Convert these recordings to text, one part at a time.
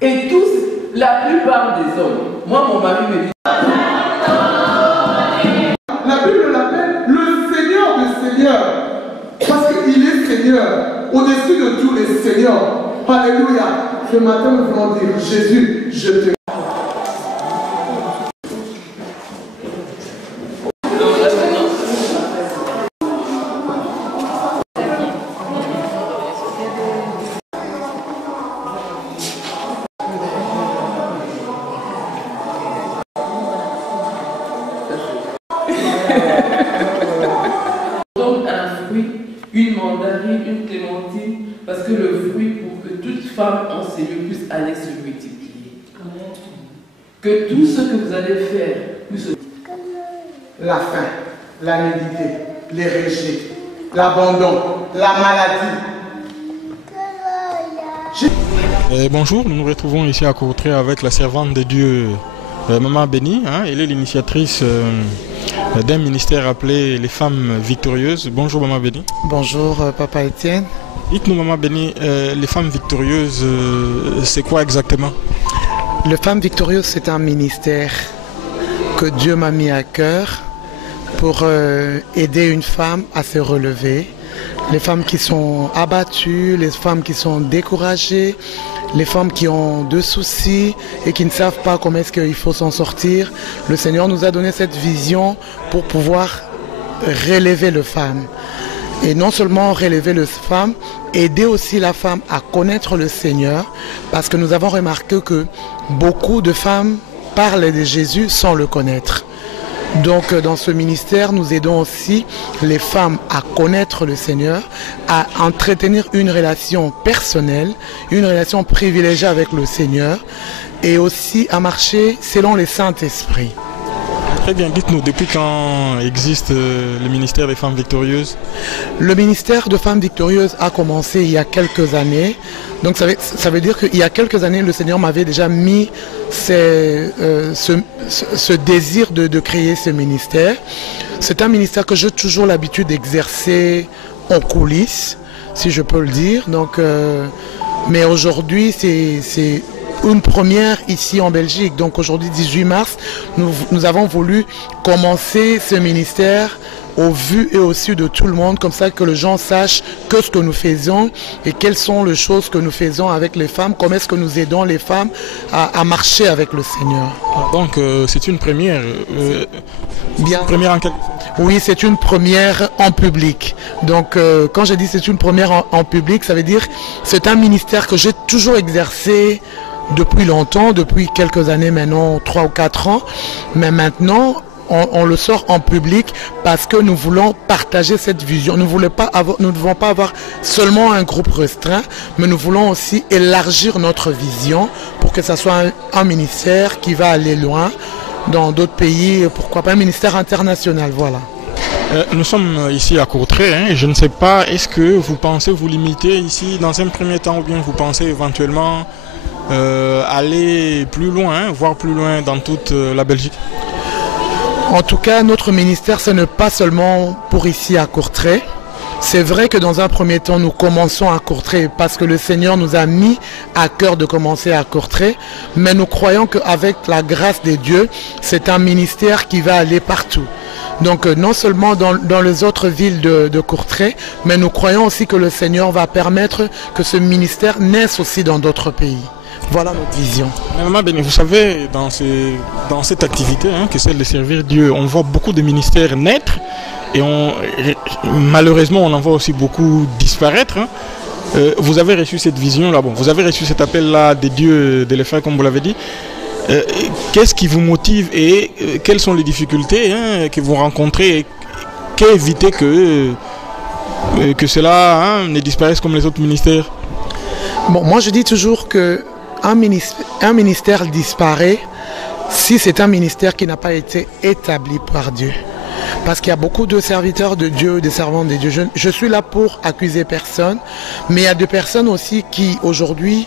Et tous, la plupart des hommes, moi mon mari me dit... La Bible l'appelle le Seigneur des Seigneurs. Parce qu'il est Seigneur, au-dessus de tous les seigneurs. Alléluia. Ce matin, nous voulons dire, Jésus, je te... Une mandarine, une clémentine, parce que le fruit pour que toute femme enseignée puisse aller se multiplier. Que tout ce que vous allez faire puisse... La faim, la nudité, les rejets, l'abandon, la maladie. Bonjour, nous nous retrouvons ici à Courtrai avec la servante de Dieu, Maman Béni. Elle est l'initiatrice d'un ministère appelé les Femmes Victorieuses. Bonjour Maman Béni. Bonjour Papa Étienne. Dites-nous Maman Béni, les Femmes Victorieuses, c'est quoi exactement? Les Femmes Victorieuses, c'est un ministère que Dieu m'a mis à cœur pour aider une femme à se relever. Les femmes qui sont abattues, les femmes qui sont découragées, les femmes qui ont de soucis et qui ne savent pas comment est-ce qu'il faut s'en sortir. Le Seigneur nous a donné cette vision pour pouvoir relever les femmes. Et non seulement relever les femmes, aider aussi la femme à connaître le Seigneur, parce que nous avons remarqué que beaucoup de femmes parlent de Jésus sans le connaître. Donc dans ce ministère, nous aidons aussi les femmes à connaître le Seigneur, à entretenir une relation personnelle, une relation privilégiée avec le Seigneur et aussi à marcher selon le Saint-Esprit. Très bien, dites-nous, depuis quand existe le ministère des Femmes Victorieuses? Le ministère de Femmes Victorieuses a commencé il y a quelques années. Donc ça veut dire qu'il y a quelques années, le Seigneur m'avait déjà mis ce désir de créer ce ministère. C'est un ministère que j'ai toujours l'habitude d'exercer en coulisses, si je peux le dire. Donc, mais aujourd'hui, c'est une première ici en Belgique. Donc aujourd'hui, 18 mars, nous avons voulu commencer ce ministère au vu et au su de tout le monde, comme ça que les gens sachent que ce que nous faisons et quelles sont les choses que nous faisons avec les femmes, comment est-ce que nous aidons les femmes à marcher avec le Seigneur. Donc c'est une première, Bien. Première en quelque... Oui, c'est une première en public. Donc quand je dis c'est une première en public, ça veut dire c'est un ministère que j'ai toujours exercé depuis longtemps, depuis quelques années maintenant, 3 ou 4 ans, mais maintenant on le sort en public parce que nous voulons partager cette vision. Nous ne devons pas avoir seulement un groupe restreint, mais nous voulons aussi élargir notre vision pour que ça soit un ministère qui va aller loin dans d'autres pays, pourquoi pas un ministère international, voilà. Nous sommes ici à Courtrai, et je ne sais pas, est-ce que vous pensez vous limiter ici dans un premier temps ou bien vous pensez éventuellement aller plus loin, voire plus loin dans toute la Belgique? En tout cas, notre ministère, ce n'est pas seulement pour ici à Courtrai. C'est vrai que dans un premier temps, nous commençons à Courtrai parce que le Seigneur nous a mis à cœur de commencer à Courtrai. Mais nous croyons qu'avec la grâce de Dieu, c'est un ministère qui va aller partout. Donc non seulement dans les autres villes de Courtrai, mais nous croyons aussi que le Seigneur va permettre que ce ministère naisse aussi dans d'autres pays. Voilà notre vision. Maman Béni, vous savez, dans cette activité, que celle de servir Dieu, on voit beaucoup de ministères naître et malheureusement on en voit aussi beaucoup disparaître. Vous avez reçu cette vision-là, vous avez reçu cet appel-là de Dieu de le faire comme vous l'avez dit. Qu'est-ce qui vous motive et quelles sont les difficultés que vous rencontrez et qu'éviter que cela ne disparaisse comme les autres ministères? Bon, moi je dis toujours que un ministère disparaît si c'est un ministère qui n'a pas été établi par Dieu. Parce qu'il y a beaucoup de serviteurs de Dieu, des servants de Dieu. Je suis là pour accuser personne, mais il y a des personnes aussi qui aujourd'hui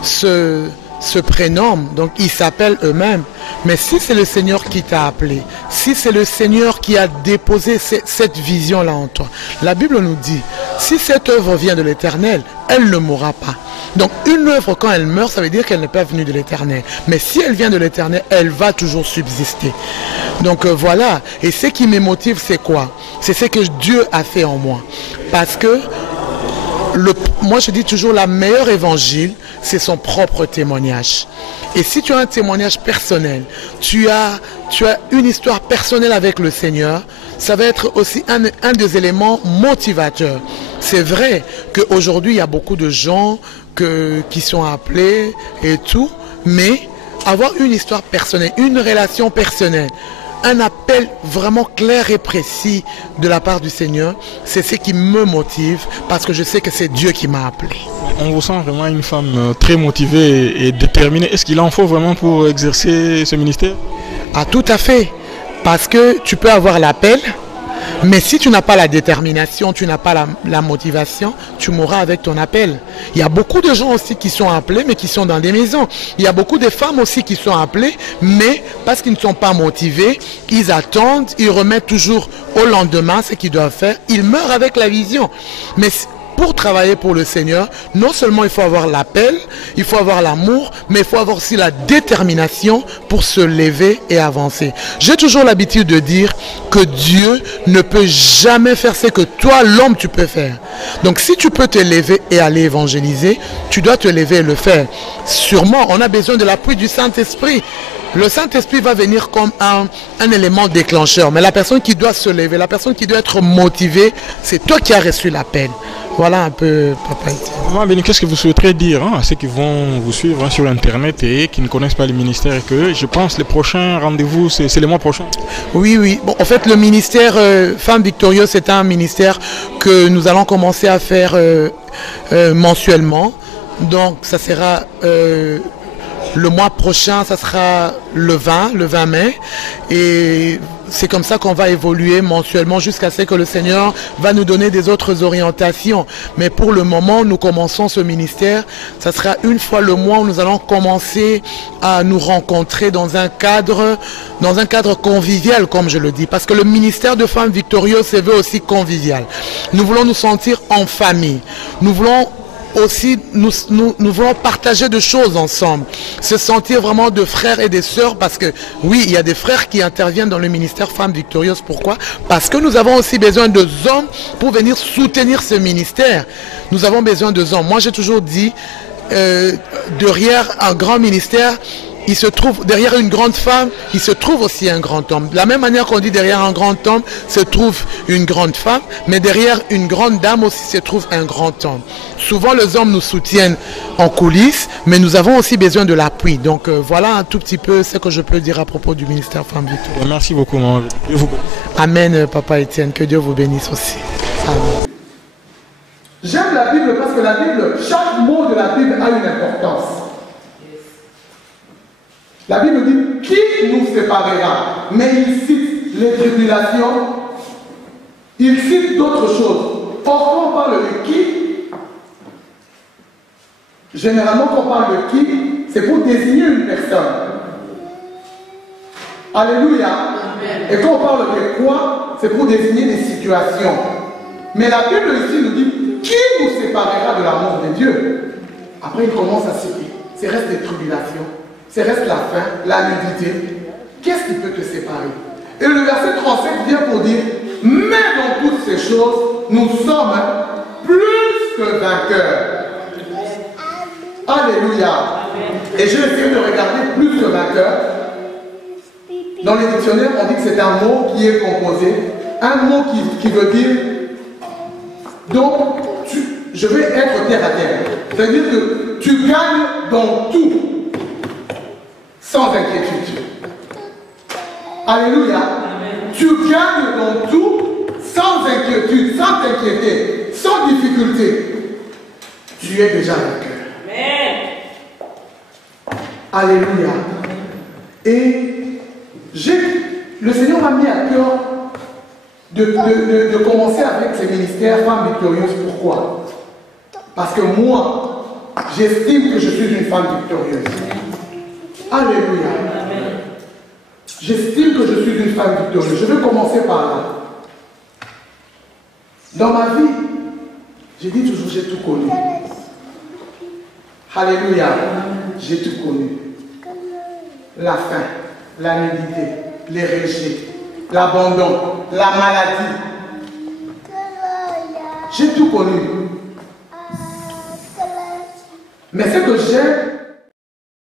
se se prénomment, donc ils s'appellent eux-mêmes. Mais si c'est le Seigneur qui t'a appelé, si c'est le Seigneur qui a déposé cette vision-là en toi, la Bible nous dit, si cette œuvre vient de l'Éternel, elle ne mourra pas. Donc une œuvre, quand elle meurt, ça veut dire qu'elle n'est pas venue de l'Éternel. Mais si elle vient de l'Éternel, elle va toujours subsister. Donc voilà. Et ce qui me motive, c'est quoi? C'est ce que Dieu a fait en moi. Parce que moi je dis toujours, la meilleure évangile, c'est son propre témoignage. Et si tu as un témoignage personnel, tu as une histoire personnelle avec le Seigneur, ça va être aussi un des éléments motivateurs. C'est vrai qu'aujourd'hui, il y a beaucoup de gens qui sont appelés et tout, mais avoir une histoire personnelle, une relation personnelle, un appel vraiment clair et précis de la part du Seigneur, c'est ce qui me motive, parce que je sais que c'est Dieu qui m'a appelé. On vous sent vraiment une femme très motivée et déterminée. Est-ce qu'il en faut vraiment pour exercer ce ministère? Ah, tout à fait. Parce que tu peux avoir l'appel, mais si tu n'as pas la détermination, tu n'as pas la motivation, tu mourras avec ton appel. Il y a beaucoup de gens aussi qui sont appelés, mais qui sont dans des maisons. Il y a beaucoup de femmes aussi qui sont appelées, mais parce qu'ils ne sont pas motivés, ils attendent, ils remettent toujours au lendemain ce qu'ils doivent faire. Ils meurent avec la vision. Mais pour travailler pour le Seigneur, non seulement il faut avoir l'appel, il faut avoir l'amour, mais il faut avoir aussi la détermination pour se lever et avancer. J'ai toujours l'habitude de dire que Dieu ne peut jamais faire ce que toi, l'homme, tu peux faire. Donc si tu peux te lever et aller évangéliser, tu dois te lever et le faire. Sûrement, on a besoin de l'appui du Saint-Esprit. Le Saint-Esprit va venir comme un élément déclencheur. Mais la personne qui doit se lever, la personne qui doit être motivée, c'est toi qui as reçu l'appel. Voilà un peu, Papa Etienne. Maman Béni, qu'est-ce que vous souhaiterez dire à ceux qui vont vous suivre sur Internet et qui ne connaissent pas le ministère, et que je pense les prochains rendez-vous, c'est les mois prochains? Oui. Bon, en fait, le ministère Femmes Victorieuses, c'est un ministère que nous allons commencer à faire mensuellement. Donc, ça sera... le mois prochain, ça sera le 20 mai. Et c'est comme ça qu'on va évoluer mensuellement jusqu'à ce que le Seigneur va nous donner des autres orientations. Mais pour le moment, nous commençons ce ministère. Ça sera une fois le mois où nous allons commencer à nous rencontrer dans un cadre convivial, comme je le dis. Parce que le ministère de Femmes Victorieuses se veut aussi convivial. Nous voulons nous sentir en famille. Nous voulons aussi, nous voulons partager des choses ensemble, se sentir vraiment de frères et de sœurs, parce que oui, il y a des frères qui interviennent dans le ministère Femmes Victorieuses. Pourquoi? Parce que nous avons aussi besoin de hommes pour venir soutenir ce ministère. Nous avons besoin de hommes. Moi, j'ai toujours dit, derrière un grand ministère, il se trouve, derrière une grande femme, il se trouve aussi un grand homme. De la même manière qu'on dit derrière un grand homme se trouve une grande femme, mais derrière une grande dame aussi se trouve un grand homme. Souvent les hommes nous soutiennent en coulisses, mais nous avons aussi besoin de l'appui. Donc voilà un tout petit peu ce que je peux dire à propos du ministère Femmes Victorieuses. Merci beaucoup, maman. Dieu vous bénisse. Amen, Papa Etienne, que Dieu vous bénisse aussi. Amen. J'aime la Bible parce que la Bible, chaque mot de la Bible a une importance. La Bible dit, qui nous séparera? Mais il cite les tribulations, il cite d'autres choses. Or, quand on parle de qui, généralement quand on parle de qui, c'est pour désigner une personne. Alléluia. Amen. Et quand on parle de quoi, c'est pour désigner des situations. Mais la Bible ici nous dit, qui nous séparera de l'amour de Dieu? Après, il commence à citer, c'est reste des tribulations. C'est reste la faim, la nudité. Qu'est-ce qui peut te séparer? Et le verset 37 vient pour dire, mais dans toutes ces choses, nous sommes plus que vainqueurs. Alléluia. Et je vais essayer de regarder plus que vainqueur. Dans les dictionnaires, on dit que c'est un mot qui est composé. Un mot qui veut dire, donc, je vais être terre à terre. C'est-à-dire que tu gagnes dans tout. Sans inquiétude. Alléluia. Amen. Tu gagnes dans tout sans inquiétude, sans t'inquiéter, sans difficulté. Tu es déjà vainqueur. Alléluia. Et le Seigneur m'a mis à cœur de commencer avec ces ministères Femmes Victorieuses. Pourquoi? Parce que moi, j'estime que je suis une femme victorieuse. Alléluia. J'estime que je suis une femme victorieuse. Je vais commencer par là. Dans ma vie, j'ai dit toujours, j'ai tout connu. Alléluia. J'ai tout connu. La faim, la nudité, les rejets, l'abandon, la maladie. J'ai tout connu. Mais ce que j'ai